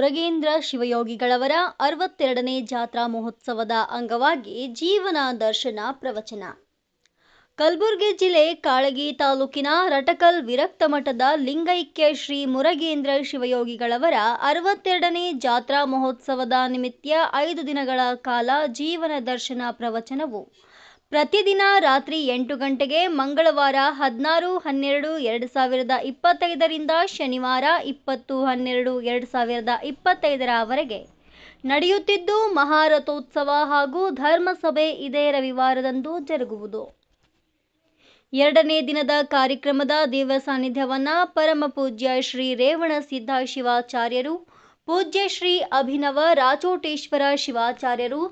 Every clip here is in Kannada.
ಮುರುಗೇಂದ್ರ ಶಿವಯೋಗಿಗಳವರ 62ನೇ ಜಾತ್ರಾ ಮಹೋತ್ಸವದ ಅಂಗವಾಗಿ ಜೀವನ ದರ್ಶನ ಪ್ರವಚನ. ಕಲಬುರಗಿ ಜಿಲ್ಲೆ ಕಾಳಗಿ ತಾಲೂಕಿನ ರಟಕಲ್ ವಿರಕ್ತ ಮಠದ ಲಿಂಗೈಕ್ಯ ಶ್ರೀ ಮುರುಗೇಂದ್ರ ಶಿವಯೋಗಿಗಳವರ 62ನೇ ಜಾತ್ರಾ ಮಹೋತ್ಸವದ ನಿಮಿತ್ತ 5 ದಿನಗಳ ಕಾಲ ಜೀವನ ದರ್ಶನ ಪ್ರವಚನವು ಪ್ರತಿದಿನ ರಾತ್ರಿ 8 ಗಂಟೆಗೆ ಮಂಗಳವಾರ 16-12-2025 ರಿಂದ ಶನಿವಾರ 20-12-2025 ನಡೆಯುತ್ತಿದ್ದು, ಮಹಾರಥೋತ್ಸವ ಹಾಗೂ ಧರ್ಮಸಭೆ ಇದೇ ರವಿವಾರದಂದು ಜರುಗುವುದು. 2ನೇ ದಿನದ ಕಾರ್ಯಕ್ರಮದ ದಿವ್ಯ ಸಾನ್ನಿಧ್ಯವನ್ನು ಪರಮ ಪೂಜ್ಯ ಶ್ರೀ ರೇವಣ ಸಿದ್ಧ ಶಿವಾಚಾರ್ಯರು, ಪೂಜ್ಯ ಶ್ರೀ ಅಭಿನವ ರಾಚೋಟೇಶ್ವರ ಶಿವಾಚಾರ್ಯರು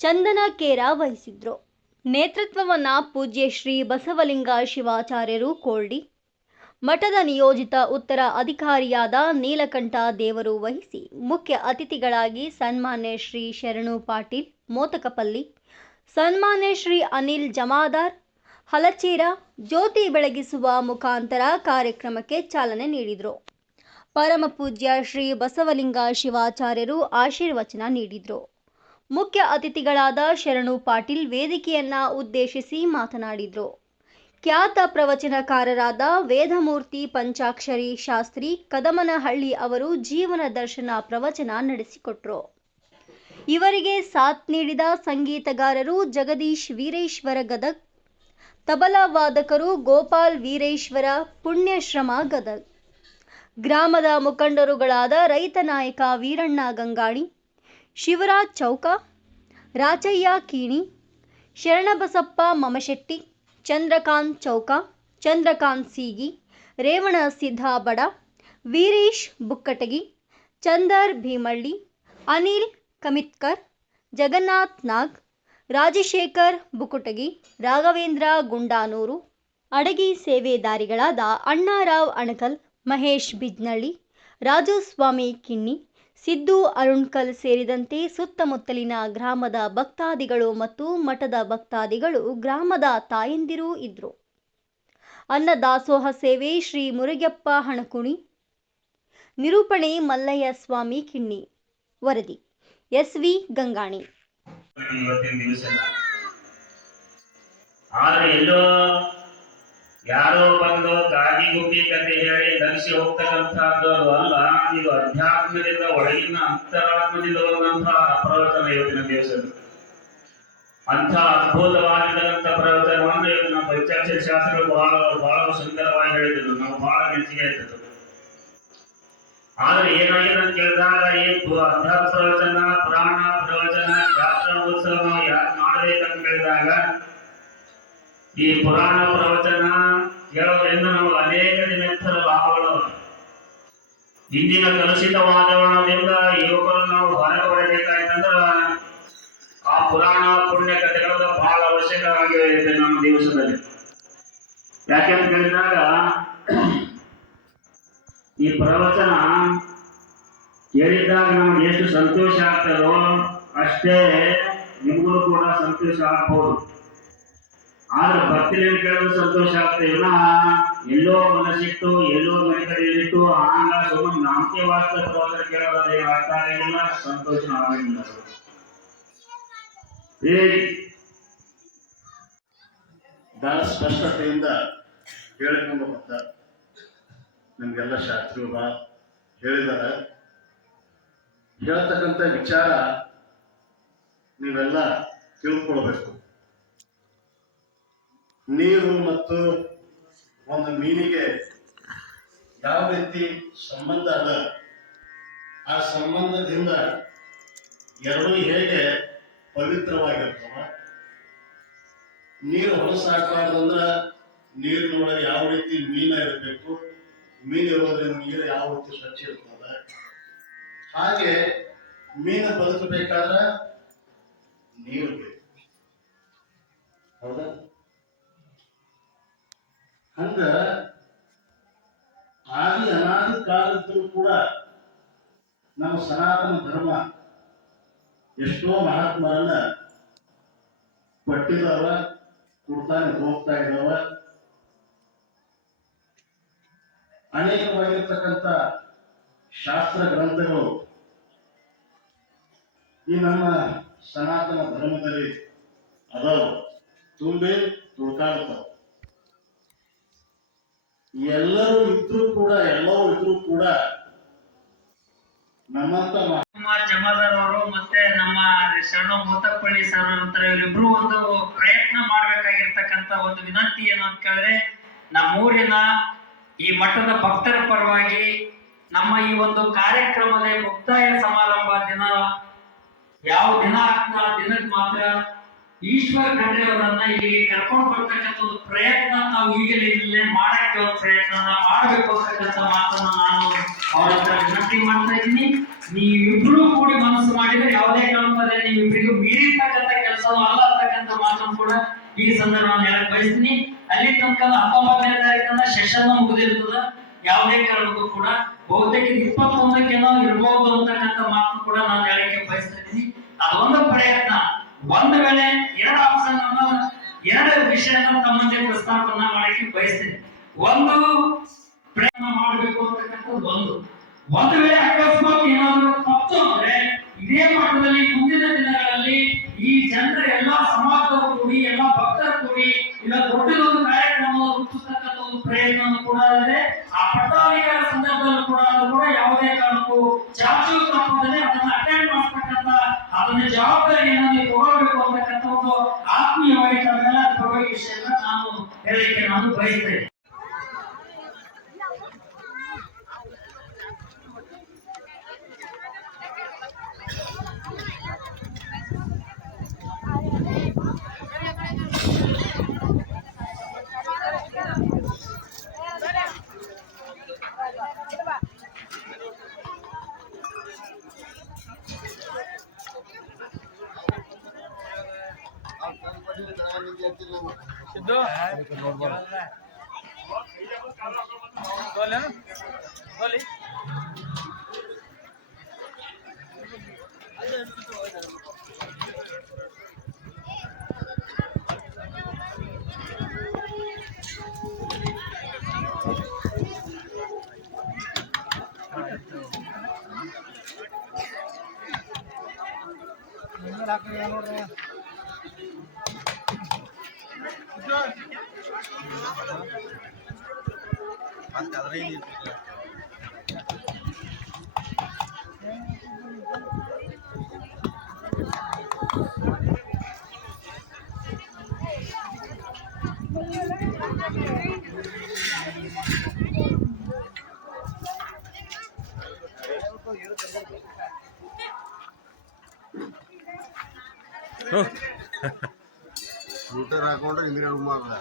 ಚಂದನಕೇರ ವಹಿಸಿದ್ರು. ನೇತೃತ್ವವನ್ನು ಪೂಜ್ಯ ಶ್ರೀ ಬಸವಲಿಂಗ ಶಿವಾಚಾರ್ಯರು ಕೋಲ್ಡಿ, ಮಠದ ನಿಯೋಜಿತ ಉತ್ತರ ಅಧಿಕಾರಿಯಾದ ನೀಲಕಂಠ ದೇವರು ವಹಿಸಿ, ಮುಖ್ಯ ಅತಿಥಿಗಳಾಗಿ ಸನ್ಮಾನ್ಯ ಶ್ರೀ ಶರಣು ಪಾಟೀಲ್ ಮೋತಕಪಲ್ಲಿ, ಸನ್ಮಾನ್ಯ ಶ್ರೀ ಅನಿಲ್ ಜಮಾದಾರ್ ಹಲಚೇರ ಜ್ಯೋತಿ ಬೆಳಗಿಸುವ ಮುಖಾಂತರ ಕಾರ್ಯಕ್ರಮಕ್ಕೆ ಚಾಲನೆ ನೀಡಿದರು. ಪರಮ ಪೂಜ್ಯ ಶ್ರೀ ಬಸವಲಿಂಗ ಶಿವಾಚಾರ್ಯರು ಆಶೀರ್ವಚನ ನೀಡಿದರು. ಮುಖ್ಯ ಅತಿಥಿಗಳಾದ ಶರಣು ಪಾಟೀಲ್ ವೇದಿಕೆಯನ್ನು ಉದ್ದೇಶಿಸಿ ಮಾತನಾಡಿದರು. ಖ್ಯಾತ ಪ್ರವಚನಕಾರರಾದ ವೇದಮೂರ್ತಿ ಪಂಚಾಕ್ಷರಿ ಶಾಸ್ತ್ರಿ ಕದಮನಹಳ್ಳಿ ಅವರು ಜೀವನ ದರ್ಶನ ಪ್ರವಚನ ನಡೆಸಿಕೊಟ್ಟರು. ಇವರಿಗೆ ಸಾಥ್ ನೀಡಿದ ಸಂಗೀತಗಾರರು ಜಗದೀಶ್ ವೀರೇಶ್ವರ ಗದಗ್, ತಬಲಾ ವಾದಕರು ಗೋಪಾಲ್ ವೀರೇಶ್ವರ ಪುಣ್ಯಶ್ರಮ ಗದಗ್, ಗ್ರಾಮದ ಮುಖಂಡರುಗಳಾದ ರೈತ ನಾಯಕ ವೀರಣ್ಣ ಗಂಗಾಣಿ, ಶಿವರಾಜ್ ಚೌಕ, ರಾಚಯ್ಯ ಕೀಣಿ, ಶರಣಬಸಪ್ಪ ಮಮಶೆಟ್ಟಿ, ಚಂದ್ರಕಾಂತ್ ಚೌಕ, ಚಂದ್ರಕಾಂತ್ ಸೀಗಿ, ರೇವಣ ಸಿದ್ಧ ಬಡ, ವೀರೇಶ್ ಬುಕ್ಕಟಗಿ, ಚಂದರ್ ಭೀಮಳ್ಳಿ, ಅನಿಲ್ ಕಮಿತ್ಕರ್, ಜಗನ್ನಾಥ್ ನಾಗ್, ರಾಜಶೇಖರ್ ಬುಕುಟಗಿ, ರಾಘವೇಂದ್ರ ಗುಂಡಾನೂರು, ಅಡಗಿ ಸೇವೆದಾರಿಗಳಾದ ಅಣ್ಣಾರಾವ್ ಅಣಕಲ್, ಮಹೇಶ್ ಬಿಜ್ನಳ್ಳಿ, ರಾಜುಸ್ವಾಮಿ ಕಿಣ್ಣಿ, ಸಿದ್ದು ಅರುಣ್ಕಲ್ ಸೇರಿದಂತೆ ಸುತ್ತಮುತ್ತಲಿನ ಗ್ರಾಮದ ಭಕ್ತಾದಿಗಳು ಮತ್ತು ಮಠದ ಭಕ್ತಾದಿಗಳು, ಗ್ರಾಮದ ತಾಯಂದಿರೂ ಇದ್ರು. ಅನ್ನದಾಸೋಹ ಸೇವೆ ಶ್ರೀ ಮುರುಗಪ್ಪ ಹಣಕುಣಿ. ನಿರೂಪಣೆ ಮಲ್ಲಯ್ಯ ಸ್ವಾಮಿ ಕಿಣ್ಣಿ. ವರದಿ ಎಸ್.ವಿ. ಗಂಗಾಣಿ. ಯಾರೋ ಬಂದು ಗಾದಿ ಗುಬ್ಬಿ ಕತೆ ಹೇಳಿ ನಗಿಸಿ ಹೋಗ್ತಕ್ಕಂಥದ್ದು ಅದು ಅಲ್ಲ. ಇದು ಅಧ್ಯಾತ್ಮದಿಂದ ಒಳಗಿನ ಅಂತರಾತ್ಮದಿಂದ ಬಂದಂತಹ ಪ್ರವಚನ ಇವತ್ತಿನ ದಿವಸದಲ್ಲಿ. ಅಂಥ ಅದ್ಭುತವಾಗಿರ್ತಕ್ಕಂಥ ಪ್ರವಚನವನ್ನು ಇವತ್ತು ನಮ್ಮ ಪಂಚಾಕ್ಷರಿ ಶಾಸ್ತ್ರಗಳು ಬಹಳ ಸುಂದರವಾಗಿ ಹೇಳಿದ್ರು. ನಾವು ಬಹಳ ಮೆಚ್ಚುಗೆ ಇರ್ತದೆ. ಆದ್ರೆ ಏನಾಗಿದೆ ಅಂತ ಕೇಳಿದಾಗ ಈ ಅಧ್ಯಾತ್ಮ ಪ್ರವಚನ, ಪುರಾಣ ಪ್ರವಚನ, ಜಾತ್ರಾ ಉತ್ಸವ ನಾವು ಯಾಕೆ ಮಾಡಬೇಕಂತ ಕೇಳಿದಾಗ, ಈ ಪುರಾಣ ಪ್ರವಚನ ಕೇಳೋದ್ರಿಂದ ನಮಗೆ ಅನೇಕ ದಿನತರ ಲಾಭಗಳು. ಇಂದಿನ ಕಲುಷಿತ ವಾತಾವರಣದಿಂದ ಯುವಕರು ನಾವು ಹೊರಗೆ ಬರಬೇಕಾಯ್ತಂದ್ರೆ ಆ ಪುರಾಣ ಪುಣ್ಯ ಕಥೆಗಳು ಬಹಳ ಅವಶ್ಯಕವಾಗಿವೆ ನಮ್ಮ ದಿವಸದಲ್ಲಿ. ಯಾಕೆಂತ ಕೇಳಿದಾಗ ಈ ಪ್ರವಚನ ಕೇಳಿದಾಗ ನಮ್ಗೆ ಎಷ್ಟು ಸಂತೋಷ ಆಗ್ತದೋ ಅಷ್ಟೇ ನಿಮಗೂ ಕೂಡ ಸಂತೋಷ ಆಗ್ಬೋದು. ಆದ್ರೆ ಭಕ್ತಿಯಲ್ಲಿ ಕೇಳಲು ಸಂತೋಷ ಆಗ್ತೇವಲ್ಲ, ಎಲ್ಲೋ ಮನಸ್ಸಿಟ್ಟು ಎಲ್ಲೋ ಮನೆಗಳಿಟ್ಟು ಆಗ ಸುಮ್ಮನೆ ನಾಮಕೆ ವಾಸ್ತ ಪ್ರವಚನ ಕೇಳೋದೇ ಅರ್ಥ ಆಗಂಗಿಲ್ಲ, ಸಂತೋಷ ಆಗಂಗಿಲ್ಲ. ಬಹಳ ಸ್ಪಷ್ಟತೆಯಿಂದ ಹೇಳಿಕೊಂಡು ಬರ್ತಾರೆ. ನಮಗೆಲ್ಲ ಶಾಸ್ತ್ರಿಗಳು ಹೇಳಿದ್ದಾರೆ. ಹೇಳ್ತಕ್ಕಂಥ ವಿಚಾರ ನೀವೆಲ್ಲ ತಿಳ್ಕೊಳ್ಬೇಕು. ನೀರು ಮತ್ತು ಒಂದು ಮೀನಿಗೆ ಯಾವ ರೀತಿ ಸಂಬಂಧ ಅದ, ಆ ಸಂಬಂಧದಿಂದ ಎರಡೂ ಹೇಗೆ ಪವಿತ್ರವಾಗಿರ್ತವ. ನೀರು ಹೊಲಸಾಗಬಾರ್ದು ಅಂದ್ರೆ ನೀರಿನೊಳಗೆ ಯಾವ ರೀತಿ ಮೀನ ಇರಬೇಕು, ಮೀನು ಇರೋದ್ರಿಂದ ನೀರು ಯಾವ ರೀತಿ ಸ್ವಚ್ಛ ಇರ್ತದೆ. ಹಾಗೆ ಮೀನು ಬದುಕಬೇಕಾದ್ರೆ ನೀರು ಬೇಕು, ಹೌದಾ? ಹಂಗ ಆದಿ ಅನಾದಿ ಕಾಲದಲ್ಲೂ ಕೂಡ ನಮ್ಮ ಸನಾತನ ಧರ್ಮ ಎಷ್ಟೋ ಮಹಾತ್ಮರನ್ನ ಕೊಟ್ಟಿದಾವ, ಕೊಡ್ತಾನೆ ಹೋಗ್ತಾ ಇದ್ದಾವ. ಅನೇಕವಾಗಿರ್ತಕ್ಕಂಥ ಶಾಸ್ತ್ರ ಗ್ರಂಥಗಳು ಈ ನಮ್ಮ ಸನಾತನ ಧರ್ಮದಲ್ಲಿ ಅದಾವ ತುಂಬಿ ತುಳ್ಕಾಡ್ತಾವ. ಎಲ್ಲರೂ ಇದ್ರೂ ಕೂಡ ನಮ್ಮಂತ ಕುಮಾರ್ ಜಮಾದಾರ್ ಅವರು ಮತ್ತೆ ನಮ್ಮ ಶರಣ ಮೂತಪ್ಪಳ್ಳಿ ಸರ್ ಅಂತ ಇವರಿಬ್ರು ಒಂದು ಪ್ರಯತ್ನ ಮಾಡ್ಬೇಕಾಗಿರ್ತಕ್ಕಂತ ಒಂದು ವಿನಂತಿ ಏನು ಅಂತ ಕೇಳಿದ್ರೆ, ನಮ್ಮೂರಿನ ಈ ಮಠದ ಭಕ್ತರ ಪರವಾಗಿ ನಮ್ಮ ಈ ಒಂದು ಕಾರ್ಯಕ್ರಮದ ಮುಕ್ತಾಯ ಸಮಾರಂಭ ದಿನ ಯಾವ ದಿನ ಆಗ್ತಾ ದಿನಕ್ಕೆ ಮಾತ್ರ ಈಶ್ವರ್ ಖಂಡ್ರೆ ಅವರನ್ನ ಇಲ್ಲಿಗೆ ಕರ್ಕೊಂಡು ಬರ್ತಕ್ಕಂಥ ಒಂದು ಪ್ರಯತ್ನ ನಾವು ಈಗಲೇ ಇಲ್ಲೇ ಮಾಡಕ್ಕೆ ಒಂದು ಪ್ರಯತ್ನ ಮಾಡಬೇಕು ಅಂತಕ್ಕಂಥ ಮಾತನ್ನ ನಾನು ಅವ್ರ ಹತ್ರ ವಿನಂತಿ ಮಾಡ್ತಾ ಇದ್ದೀನಿ. ನೀವಿಬ್ರು ಕೂಡಿ ಮನಸ್ಸು ಮಾಡಿದ್ರೆ ಯಾವುದೇ ಕಾರಣದಲ್ಲಿ ನೀವಿಬ್ರಿಗೂ ಮೀರಿರ್ತಕ್ಕಂಥ ಕೆಲಸವೂ ಅಲ್ಲ ಅಂತಕ್ಕಂಥ ಮಾತನ್ನು ಕೂಡ ಈ ಸಂದರ್ಭ ನಾನು ಹೇಳಕ್ ಬಯಸ್ತೀನಿ. ಅಲ್ಲಿ ತನಕ 19ನೇ ತಾರೀಕನ್ನ ಸೆಷನ್ ಮುಗಿದಿರ್ತದ. ಯಾವುದೇ ಕಾರಣಕ್ಕೂ ಕೂಡ ಬಹುತೇಕ 21ಕ್ಕೇನೋ ಇರ್ಬೋದು ಅಂತಕ್ಕಂಥ ಮಾತನ್ನು ಕೂಡ ನಾನು ಹೇಳಕ್ಕೆ ಬಯಸ್ತಾ ಇದ್ದೀನಿ. ಅದೊಂದು ಪ್ರಯತ್ನ. ಒಂದು ವೇಳೆ ಎರಡು ವಿಷಯನ ತಮ್ಮ ಮುಂದೆ ಪ್ರಸ್ತಾಪನ ಮಾಡಕ್ಕೆ ಬಯಸ್ತೇನೆ. ಒಂದು ಪ್ರಯತ್ನ ಮಾಡಬೇಕು ಅಂತಕ್ಕಂಥದ್ದು ಒಂದು ವೇಳೆ ಅಕಸ್ಮಾತ್ ಏನಾದರೂ ತಪ್ಪು ಅಂದ್ರೆ ಇದೇ ಮಟ್ಟದಲ್ಲಿ ಮುಂದಿನ ದಿನಗಳಲ್ಲಿ ಈ ಜನರ ಎಲ್ಲಾ ಸಮಾಜದವರು ಕೂಡಿ ಎಲ್ಲಾ ಭಕ್ತರು ಕೂಡಿ ಇಲ್ಲ ದೊಡ್ಡದೊಂದು ಕಾರ್ಯಕ್ರಮ ರೂಪಿಸತಕ್ಕಂಥ ಒಂದು ಪ್ರಯತ್ನ ಕೂಡ ಇದೆ. ಆ ಪಟ್ಟಾಧಿಕಾರ ಸಂದರ್ಭದಲ್ಲೂ ಕೂಡ ಯಾವುದೇ ಕಾರಣಕ್ಕೂ ಚಾಚು ತಪ್ಪದೇ ಅದನ್ನ ಅಟೆಂಡ್ ಮಾಡ್ತಕ್ಕಂಥ ಅದನ್ನ ಜವಾಬ್ದಾರಿಯನ್ನು ನೀವು ತಗೊಳ್ಬೇಕು ಅಂತಕ್ಕಂಥ ಒಂದು ಆತ್ಮೀಯವಾಗಿ ತಮ್ಮೆಲ್ಲ ಪರವಾಗಿ ವಿಷಯನ ನಾನು ಹೇಳಲಿಕ್ಕೆ ನಾನು ಬಯಸ್ತೇನೆ. ಮೀಟರ್ ಹಾಕೊಂಡ್ರೆ ಹಿಂದ್ಗಡೆ ಮಾಡ್ದ